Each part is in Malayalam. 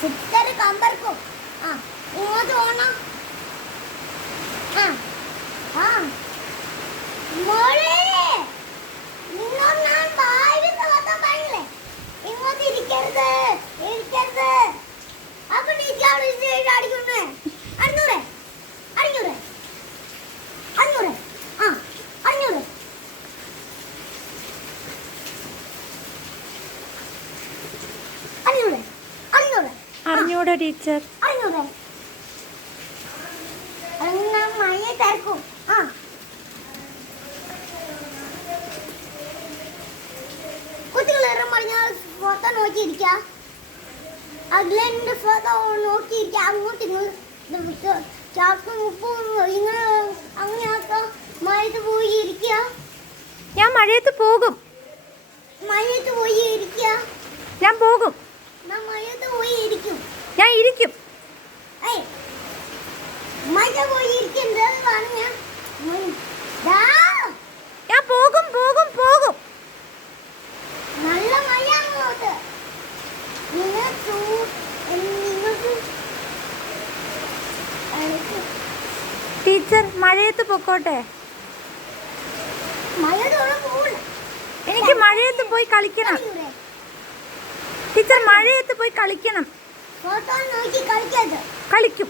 സിസ്റ്റർ കമ്പർക്കും ഇങ്ങോട്ട് പോണം. മോളെ നിന്നോട് ഞാൻ വായിന്ന് വർത്താൻ പറഞ്ഞില്ലേ, ഇങ്ങോട്ട് ഇരിക്കരുത് ഇരിക്കരുത്. അപ്പൊ നീക്കാണ് അടിക്കുന്നേ. 500 500 500 500 അറിഞ്ഞൂടാ ടീച്ചർ. മഴ തിരക്കും. കുട്ടികളേറെ പറഞ്ഞാൽ ഫോട്ടോ നോക്കിയിരിക്ക, അഗ്ലന്റെ ഫോട്ടോ നോക്കിയിരിക്ക. അങ്ങോട്ട് ചാക്കും ഉപ്പും ഇങ്ങനെ അങ്ങനെയാക്കാം. മഴയത്ത് പോയി ഇരിക്കുക. ഞാൻ മഴയത്ത് പോകും. മഴയത്ത് പോയി ഇരിക്കുക. ഞാൻ പോകും. ഞാൻ മഴയത്ത് പോയി ഇരിക്കും. ഞാൻ ഇരിക്കും. മഴ പോയി ഇരിക്കുന്നത് പറഞ്ഞ ഞാൻ പോകും പോകും പോകും. നല്ല മഴ അങ്ങോട്ട്. ടീച്ചർ മഴയത്ത് പൊക്കോട്ടെ. എനിക്ക് മഴയത്ത് പോയി കളിക്കണം. ടീച്ചർ മഴയത്ത് പോയി കളിക്കണം. കളിക്കും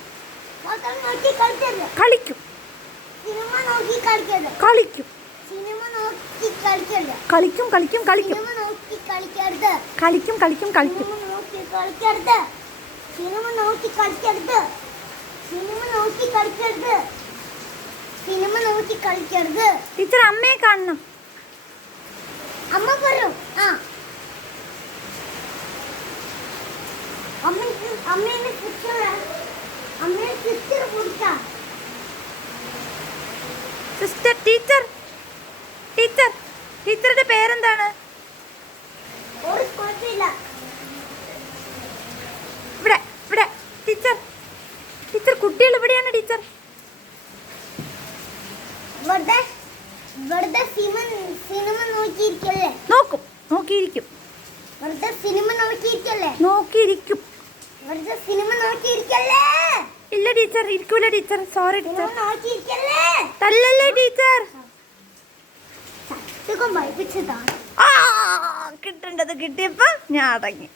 കളിക്കും കളിക്കും കളിക്കും കളിക്കും കളിക്കും കളിക്കും കളിക്കും കളിക്കും. ടീച്ചർ അമ്മയെ കാണണം. അമ്മ പറയും അമ്മേനെ സിസ്റ്റർ കൊടുക്കാം. സിസ്റ്റർ ടീച്ചർ ടീച്ചർ ടീച്ചറുടെ പേരെന്താണ്? ഒരു കുഴപ്പമില്ല. ഇവിടെ ഇവിടെ ടീച്ചർ ടീച്ചർ കുട്ടികൾ ഇവിടെയാണ് ടീച്ചർ. വെറുതെ സിനിമ നോക്കിയിരിക്കല്ലേ? നോക്കും നോക്കിയിരിക്കും. വെറുതെ സിനിമ നോക്കിയിരിക്കല്ലേ? നോക്കിയിരിക്കും. വെറുതെ സിനിമ നോക്കിയിരിക്കല്ലേ? ഇല്ല ടീച്ചർ ഇരിക്കൂല ടീച്ചർ. Sorry teacher. നോക്കിയിരിക്കല്ലേ? തല്ലല്ലേ ടീച്ചർ. ഭയപ്പിച്ചതാണ്. കിട്ടേണ്ടത് കിട്ടിയപ്പോ ഞാൻ അടങ്ങി.